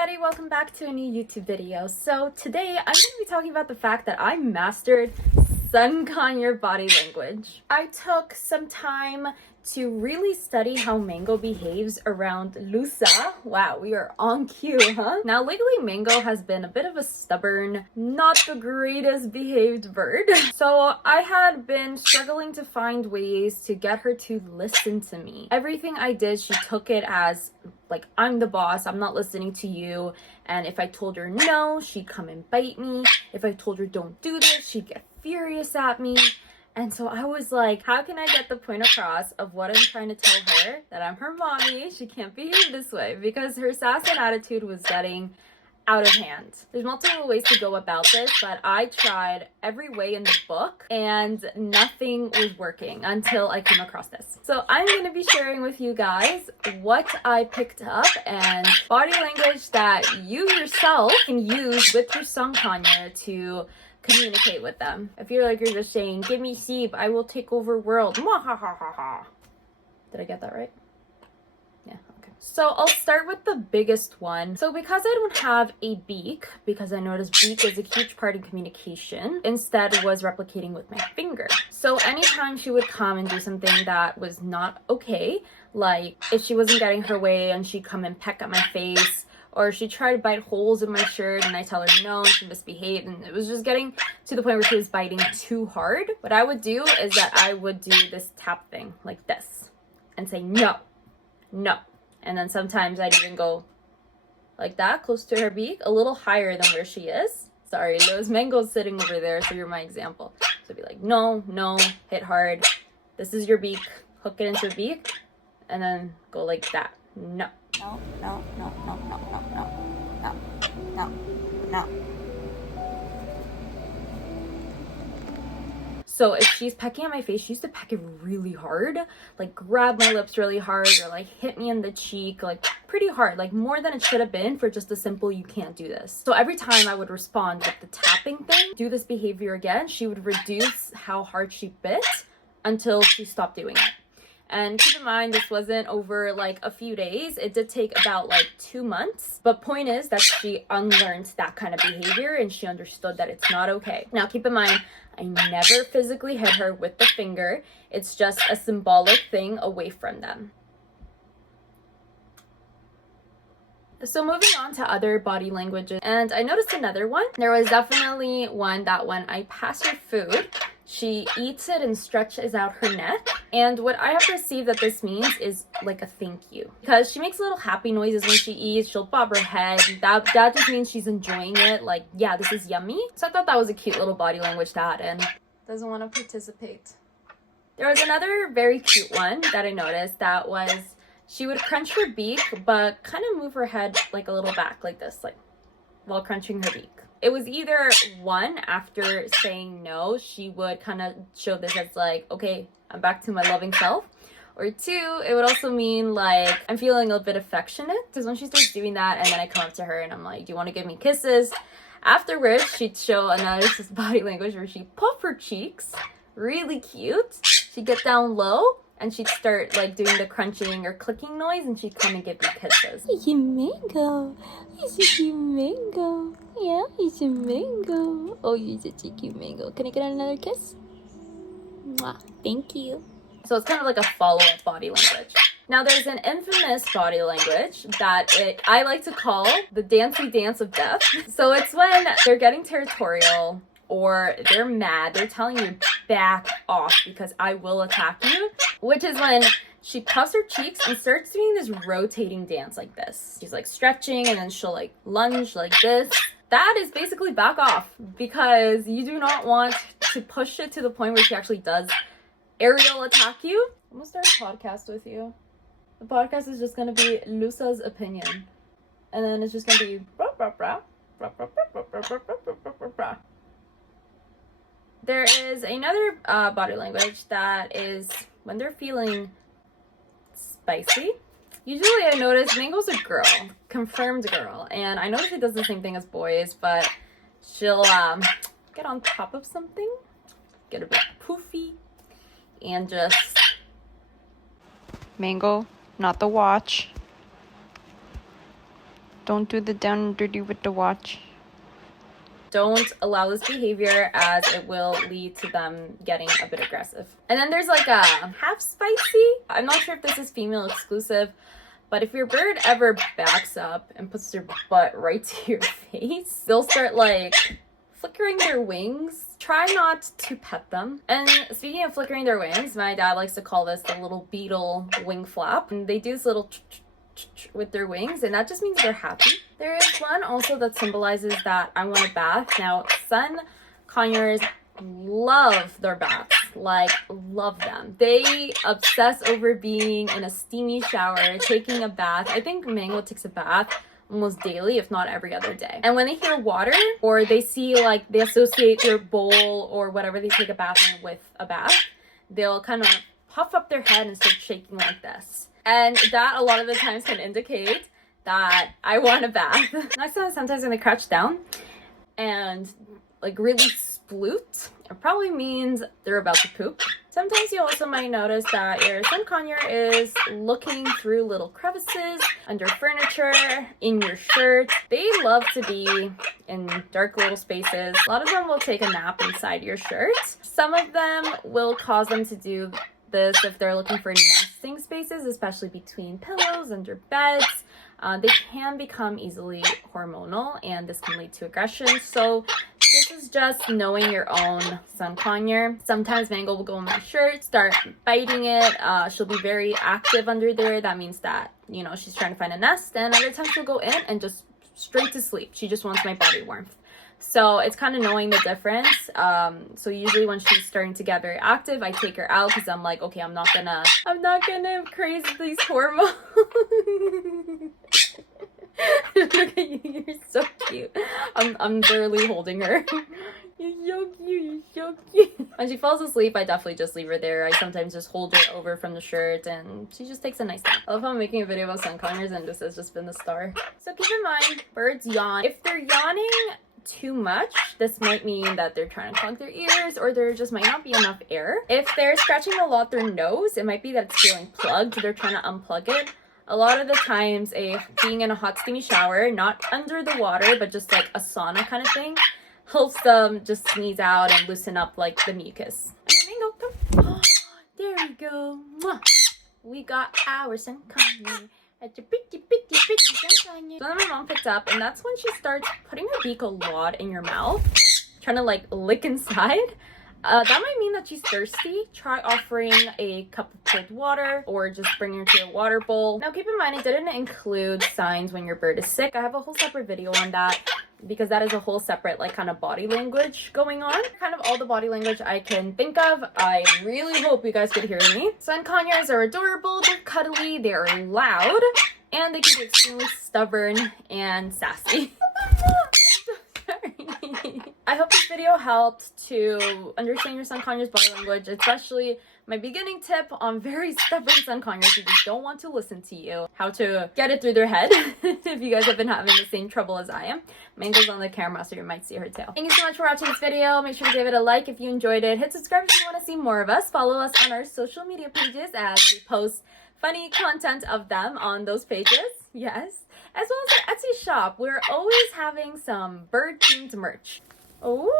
everybody, welcome back to a new YouTube video. So today I'm going to be talking about the fact that I mastered Conure body language. I took some time to really study how Mango behaves around Luza. Wow, we are on cue, huh? Now lately Mango has been a bit of a stubborn, not the greatest behaved bird. So I had been struggling to find ways to get her to listen to me. Everything I did, she took it as like, I'm the boss, I'm not listening to you. And if I told her no, she'd come and bite me. If I told her don't do this, she'd get furious at me. And so I was like, how can I get the point across of what I'm trying to tell her? That I'm her mommy, she can't behave this way. Because her sass and attitude was getting out of hand. There's multiple ways to go about this, but I tried every way in the book and nothing was working until I came across this. So I'm going to be sharing with you guys what I picked up and body language that you yourself can use with your son Conure to communicate with them. I feel like you're just saying, give me sheep, I will take over world. Did I get that right? Yeah, okay. So I'll start with the biggest one. So because I don't have a beak, because I noticed beak is a huge part in communication, instead was replicating with my finger. So anytime she would come and do something that was not okay, like if she wasn't getting her way and she'd come and peck at my face, or she tried to bite holes in my shirt and I tell her no, she misbehaved, and it was just getting to the point where she was biting too hard. What I would do is that I would do this tap thing like this and say no, no. And then sometimes I'd even go like that, close to her beak, a little higher than where she is. Sorry, Liz, Mango's sitting over there, so you're my example. So be like, no, no, hit hard. This is your beak, hook it into your beak, and then go like that. No. No, no, no, no, no, no, no, no, no, no. So if she's pecking at my face, she used to peck it really hard, like grab my lips really hard or like hit me in the cheek, like pretty hard, like more than it should have been for just a simple, you can't do this. So every time I would respond with the tapping thing, do this behavior again, she would reduce how hard she bit until she stopped doing it. And keep in mind, this wasn't over like a few days. It did take about like 2 months. But point is that she unlearned that kind of behavior and she understood that it's not okay. Now, keep in mind, I never physically hit her with the finger. It's just a symbolic thing away from them. So moving on to other body languages, and I noticed another one. There was definitely one that when I pass her food, she eats it and stretches out her neck. And what I have perceived that this means is like a thank you. Because she makes little happy noises when she eats. She'll bob her head. That just means she's enjoying it. Like, yeah, this is yummy. So I thought that was a cute little body language to add in. Doesn't want to participate. There was another very cute one that I noticed that was she would crunch her beak, but kind of move her head like a little back like this, like while crunching her beak. It was either one, after saying no, she would kind of show this as like, okay, I'm back to my loving self. Or two, it would also mean like, I'm feeling a bit affectionate. Because when she starts doing that and then I come up to her and I'm like, do you want to give me kisses? Afterwards, she'd show another body language where she'd puff her cheeks, really cute. She'd get down low and she'd start like doing the crunching or clicking noise and she'd come and give me kisses. It's a mango. It's a cute mango. Yeah, it's a mango. Oh, you're such a cute mango. Can I get another kiss? Mwah. Thank you. So it's kind of like a follow-up body language. Now there's an infamous body language that I like to call the dancey dance of death. So it's when they're getting territorial or they're mad, they're telling you back off because I will attack you, which is when she puffs her cheeks and starts doing this rotating dance like this. She's like stretching and then she'll like lunge like this. That is basically back off because you do not want to push it to the point where she actually does aerial attack you. I'm gonna start a podcast with you. The podcast is just gonna be Luza's opinion. And then it's just gonna be There is another body language that is when they're feeling spicy. Usually I notice Mango's a girl, confirmed girl, and I notice she does the same thing as boys, but she'll get on top of something, get a bit poofy, and just... Mango, not the watch. Don't do the down and dirty with the watch. Don't allow this behavior as it will lead to them getting a bit aggressive. And then there's like a half spicy. I'm not sure if this is female exclusive, but if your bird ever backs up and puts their butt right to your face, they'll start like flickering their wings. Try not to pet them. And speaking of flickering their wings, my dad likes to call this the little beetle wing flap. And they do this little with their wings, and that just means they're happy. There is one also that symbolizes that I want a bath. Now, sun conures love their baths, like love them. They obsess over being in a steamy shower, taking a bath. I think Mango takes a bath almost daily, if not every other day. And when they hear water, or they see like they associate their bowl or whatever they take a bath in with a bath, they'll kind of puff up their head and start shaking like this. And that a lot of the times can indicate that I want a bath. Next time, sometimes when they crouch down and like really sploot, it probably means they're about to poop. Sometimes you also might notice that your sun conure is looking through little crevices, under furniture, in your shirt. They love to be in dark little spaces. A lot of them will take a nap inside your shirt. Some of them will cause them to do this if they're looking for nesting spaces, especially between pillows, under beds. They can become easily hormonal, and this can lead to aggression. So this is just knowing your own sun conure. Sometimes Mango will go in my shirt, start biting it. She'll be very active under there. That means that, you know, she's trying to find a nest. And other times she'll go in and just straight to sleep. She just wants my body warmth. So it's kind of knowing the difference. So usually when she's starting to get very active, I take her out because I'm like, okay, I'm not gonna craze these hormones. Look at you, you're so cute. I'm barely holding her. You're so cute, you're so cute. When she falls asleep, I definitely just leave her there. I sometimes just hold her over from the shirt and she just takes a nice nap. I love how I'm making a video about sun conures and this has just been the star. So keep in mind, birds yawn. If they're yawning too much, this might mean that they're trying to clog their ears, or there just might not be enough air. If they're scratching a lot their nose, it might be that it's feeling plugged. They're trying to unplug it. A lot of the times, being in a hot steamy shower, not under the water, but just like a sauna kind of thing, helps them just sneeze out and loosen up like the mucus. Mango, come. Oh, there we go. Mwah. We got our sun conure. At your pretty sun conure. So then my mom picked up, and that's when she starts putting her beak a lot in your mouth, trying to like lick inside. That might mean that she's thirsty. Try offering a cup of cold water or just bring her to a water bowl. Now keep in mind, I didn't include signs when your bird is sick. I have a whole separate video on that because that is a whole separate like kind of body language going on. Kind of all the body language I can think of. I really hope you guys could hear me. Sun conures are adorable, they're cuddly, they're loud, and they can be extremely stubborn and sassy. I hope this video helped to understand your sun conure's body language, especially my beginning tip on very stubborn sun conures who just don't want to listen to you. How to get it through their head if you guys have been having the same trouble as I am. Mango's on the camera, so you might see her tail. Thank you so much for watching this video. Make sure to give it a like if you enjoyed it. Hit subscribe if you want to see more of us. Follow us on our social media pages as we post funny content of them on those pages. Yes. As well as our Etsy shop. We're always having some bird-themed merch. Oh,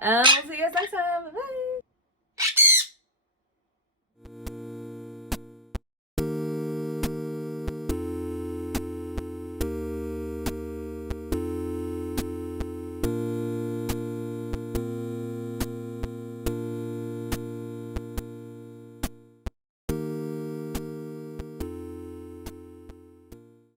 and we'll see you guys next time. Bye.